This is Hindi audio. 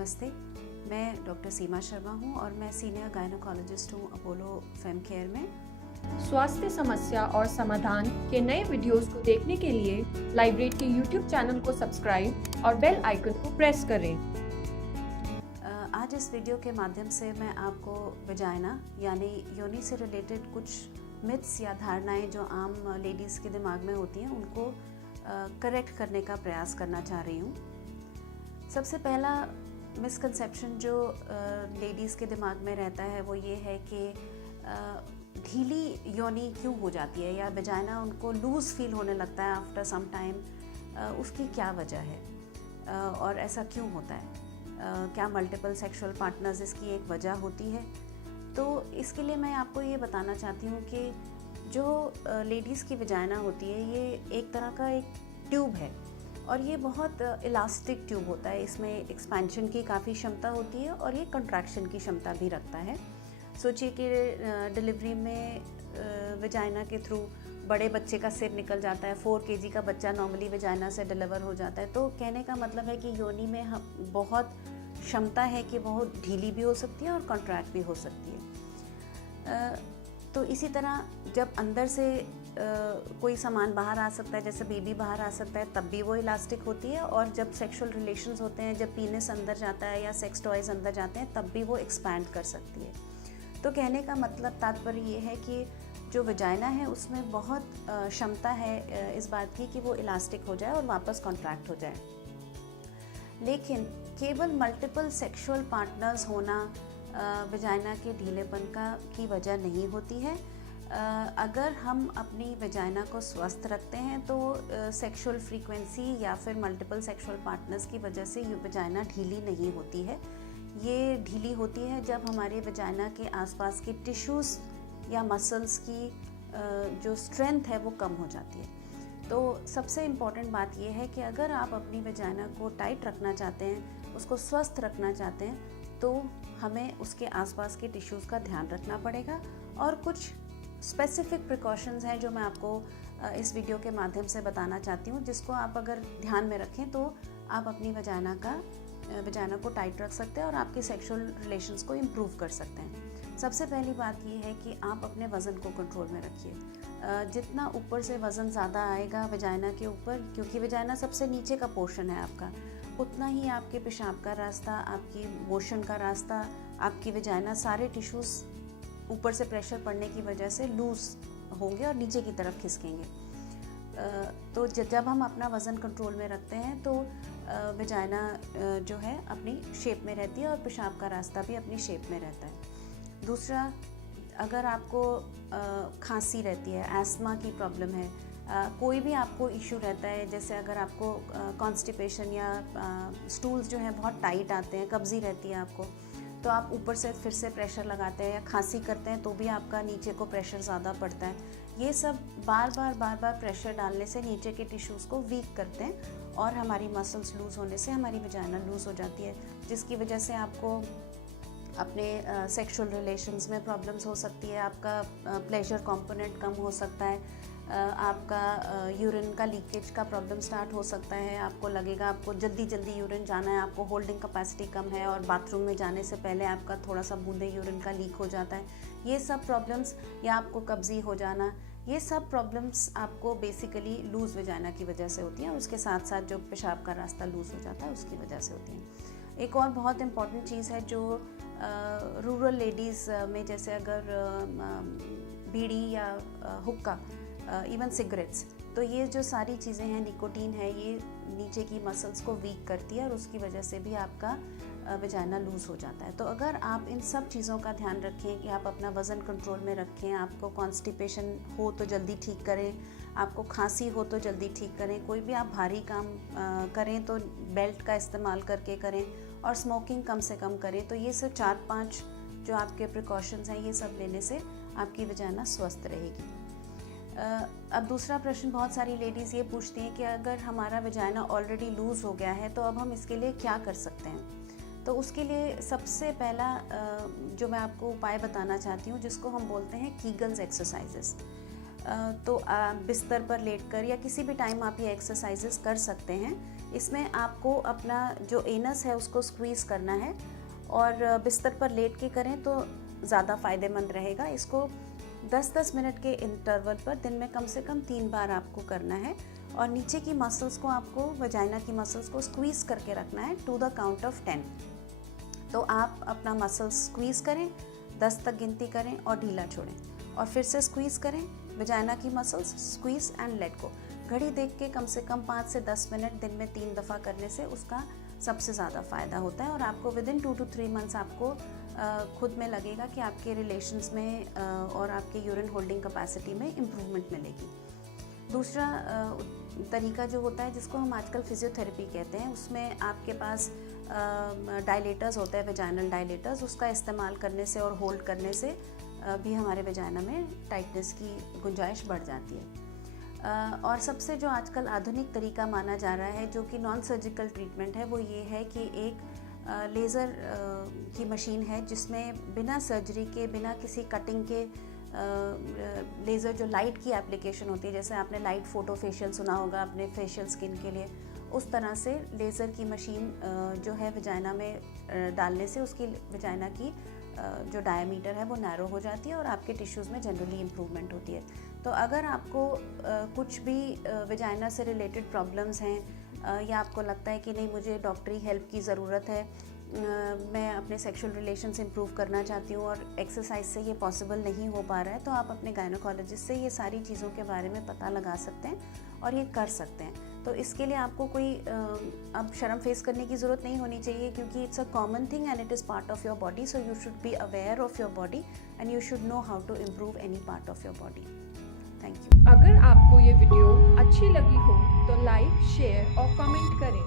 नमस्ते, मैं डॉक्टर सीमा शर्मा हूँ और मैं सीनियर गायनोकोलॉजिस्ट हूँ अपोलो फेम केयर में। स्वास्थ्य समस्या और समाधान के नए वीडियोस को देखने के लिए लाइब्रेट के यूट्यूब चैनल को सब्सक्राइब और बेल आइकन को प्रेस करें। आज इस वीडियो के माध्यम से मैं आपको वजाइना यानी योनि से रिलेटेड कुछ मिथ्स या धारणाएं जो आम लेडीज़ के दिमाग में होती हैं उनको करेक्ट करने का प्रयास करना चाह रही हूँ। सबसे पहला मिसकंसेप्शन जो लेडीज़ के दिमाग में रहता है वो ये है कि ढीली योनि क्यों हो जाती है या वजाइना उनको लूज़ फील होने लगता है आफ्टर सम टाइम, उसकी क्या वजह है और ऐसा क्यों होता है, क्या मल्टीपल सेक्सुअल पार्टनर्स इसकी एक वजह होती है। तो इसके लिए मैं आपको ये बताना चाहती हूँ कि जो लेडीज़ की वजाइना होती है ये एक तरह का एक ट्यूब है और ये बहुत इलास्टिक ट्यूब होता है। इसमें एक्सपेंशन की काफ़ी क्षमता होती है और ये कंट्रैक्शन की क्षमता भी रखता है। सोचिए कि डिलीवरी में वजाइना के थ्रू बड़े बच्चे का सिर निकल जाता है, 4 kg का बच्चा नॉर्मली वजाइना से डिलीवर हो जाता है। तो कहने का मतलब है कि योनि में हम बहुत क्षमता है कि बहुत ढीली भी हो सकती है और कॉन्ट्रैक्ट भी हो सकती है। तो इसी तरह जब अंदर से कोई सामान बाहर आ सकता है, जैसे बेबी बाहर आ सकता है, तब भी वो इलास्टिक होती है और जब सेक्सुअल रिलेशंस होते हैं, जब पीनिस अंदर जाता है या सेक्स टॉयज़ अंदर जाते हैं, तब भी वो एक्सपैंड कर सकती है। तो कहने का मतलब तात्पर्य ये है कि जो वजाइना है उसमें बहुत क्षमता है इस बात की कि वो इलास्टिक हो जाए और वापस कॉन्ट्रैक्ट हो जाए। लेकिन केवल मल्टीपल सेक्सुअल पार्टनर्स होना वजाइना के ढीलेपन की वजह नहीं होती है। अगर हम अपनी वजाइना को स्वस्थ रखते हैं तो सेक्सुअल फ्रीक्वेंसी या फिर मल्टीपल सेक्सुअल पार्टनर्स की वजह से ये वजाइना ढीली नहीं होती है। ये ढीली होती है जब हमारे वजाइना के आसपास की टिश्यूज़ या मसल्स की जो स्ट्रेंथ है वो कम हो जाती है। तो सबसे इम्पॉर्टेंट बात यह है कि अगर आप अपनी वजाइना को टाइट रखना चाहते हैं, उसको स्वस्थ रखना चाहते हैं, तो हमें उसके आसपास के टिश्यूज़ का ध्यान रखना पड़ेगा। और कुछ स्पेसिफिक प्रिकॉशंस हैं जो मैं आपको इस वीडियो के माध्यम से बताना चाहती हूँ, जिसको आप अगर ध्यान में रखें तो आप अपनी वजाइना को टाइट रख सकते हैं और आपके सेक्सुअल रिलेशंस को इम्प्रूव कर सकते हैं। सबसे पहली बात ये है कि आप अपने वज़न को कंट्रोल में रखिए। जितना ऊपर से वज़न ज़्यादा आएगा वजाइना के ऊपर, क्योंकि वजाइना सबसे नीचे का पोर्शन है आपका, उतना ही आपके पेशाब का रास्ता, आपकी मोशन का रास्ता, आपकी वजाइना, सारे टिश्यूज़ ऊपर से प्रेशर पड़ने की वजह से लूज़ होंगे और नीचे की तरफ खिसकेंगे। तो जब हम अपना वज़न कंट्रोल में रखते हैं तो वजाइना जो है अपनी शेप में रहती है और पेशाब का रास्ता भी अपनी शेप में रहता है। दूसरा, अगर आपको खांसी रहती है, एस्थमा की प्रॉब्लम है, कोई भी आपको इशू रहता है, जैसे अगर आपको कॉन्स्टिपेशन या स्टूल्स जो हैं बहुत टाइट आते हैं, कब्ज़ी रहती है आपको, तो आप ऊपर से फिर से प्रेशर लगाते हैं या खांसी करते हैं तो भी आपका नीचे को प्रेशर ज़्यादा पड़ता है। ये सब बार बार प्रेशर डालने से नीचे के टिश्यूज़ को वीक करते हैं और हमारी मसल्स लूज़ होने से हमारी वजाइना लूज़ हो जाती है, जिसकी वजह से आपको अपने सेक्सुअल रिलेशंस में प्रॉब्लम्स हो सकती है, आपका प्लेजर कंपोनेंट कम हो सकता है, आपका यूरिन का लीकेज का प्रॉब्लम स्टार्ट हो सकता है, आपको लगेगा आपको जल्दी यूरिन जाना है, आपको होल्डिंग कैपेसिटी कम है और बाथरूम में जाने से पहले आपका थोड़ा सा बूंदे यूरिन का लीक हो जाता है। ये सब प्रॉब्लम्स, या आपको कब्ज़ी हो जाना, ये सब प्रॉब्लम्स आपको बेसिकली लूज़ वजाइना की वजह से होती हैं और उसके साथ साथ जो पेशाब का रास्ता लूज़ हो जाता है उसकी वजह से होती हैं। एक और बहुत इम्पॉर्टेंट चीज़ है जो रूरल लेडीज़ में, जैसे अगर बीड़ी या हुक्का, इवन सिगरेट्स, तो ये जो सारी चीज़ें हैं, निकोटीन है, ये नीचे की मसल्स को वीक करती है और उसकी वजह से भी आपका वजाइना लूज़ हो जाता है। तो अगर आप इन सब चीज़ों का ध्यान रखें कि आप अपना वज़न कंट्रोल में रखें, आपको कॉन्स्टिपेशन हो तो जल्दी ठीक करें, आपको खांसी हो तो जल्दी ठीक करें, कोई भी आप भारी काम करें तो बेल्ट का इस्तेमाल करके करें और स्मोकिंग कम से कम करें, तो ये सब 4-5 जो आपके प्रिकॉशंस हैं, ये सब लेने से आपकी वजाइना स्वस्थ रहेगी। अब दूसरा प्रश्न बहुत सारी लेडीज़ ये पूछती हैं कि अगर हमारा वजाइना ऑलरेडी लूज़ हो गया है तो अब हम इसके लिए क्या कर सकते हैं। तो उसके लिए सबसे पहला जो मैं आपको उपाय बताना चाहती हूँ, जिसको हम बोलते हैं कीगल्स एक्सरसाइजेस। तो बिस्तर पर लेटकर या किसी भी टाइम आप ये एक्सरसाइजेस कर सकते हैं इसमें आपको अपना जो एनस है उसको स्क्वीज़ करना है और बिस्तर पर लेट के करें तो ज़्यादा फ़ायदेमंद रहेगा। इसको 10-10 मिनट के इंटरवल पर दिन में कम से कम 3 बार आपको करना है और नीचे की मसल्स को आपको वजाइना की मसल्स को स्क्वीज़ करके रखना है टू द काउंट ऑफ 10। तो आप अपना मसल्स स्क्वीज़ करें, 10 तक गिनती करें और ढीला छोड़ें और फिर से स्क्वीज़ करें वजाइना की muscles, squeeze and let go. घड़ी देख के कम से कम 5 से 10 मिनट दिन में 3 दफ़ा करने से उसका सबसे ज़्यादा फ़ायदा होता है और आपको विद इन 2 to 3 मंथ्स आपको खुद में लगेगा कि आपके रिलेशंस में और आपके यूरिन होल्डिंग कैपेसिटी में इम्प्रूवमेंट मिलेगी। दूसरा तरीका जो होता है जिसको हम आजकल फिजियोथेरेपी कहते हैं, उसमें आपके पास डायलेटर्स होते हैं, वेजाइनल डायलेटर्स, उसका इस्तेमाल करने से और होल्ड करने से भी हमारे वेजाइना में टाइटनेस की गुंजाइश बढ़ जाती है। और सबसे जो आजकल आधुनिक तरीका माना जा रहा है जो कि नॉन सर्जिकल ट्रीटमेंट है वो ये है कि एक लेज़र की मशीन है जिसमें बिना सर्जरी के, बिना किसी कटिंग के लेज़र जो लाइट की एप्लीकेशन होती है, जैसे आपने लाइट फोटो फेशियल सुना होगा अपने फेशियल स्किन के लिए, उस तरह से लेज़र की मशीन जो है वजाइना में डालने से उसकी वजाइना की जो डायमीटर है वो नैरो हो जाती है और आपके टिश्यूज़ में जनरली इम्प्रूवमेंट होती है। तो अगर आपको कुछ भी वजाइना से रिलेटेड प्रॉब्लम्स हैं या आपको लगता है कि नहीं मुझे डॉक्टरी हेल्प की ज़रूरत है, मैं अपने सेक्सुअल रिलेशंस इंप्रूव करना चाहती हूँ और एक्सरसाइज से ये पॉसिबल नहीं हो पा रहा है, तो आप अपने गायनोकोलॉजिस्ट से ये सारी चीज़ों के बारे में पता लगा सकते हैं और ये कर सकते हैं। तो इसके लिए आपको कोई अब शर्म फेस करने की ज़रूरत नहीं होनी चाहिए क्योंकि it's a common thing and it is part of your body, so you should be aware of your body and you should know how to improve any part of your body. Thank you. अगर आपको ये वीडियो अच्छी लगी हो तो लाइक, शेयर और कमेंट करें।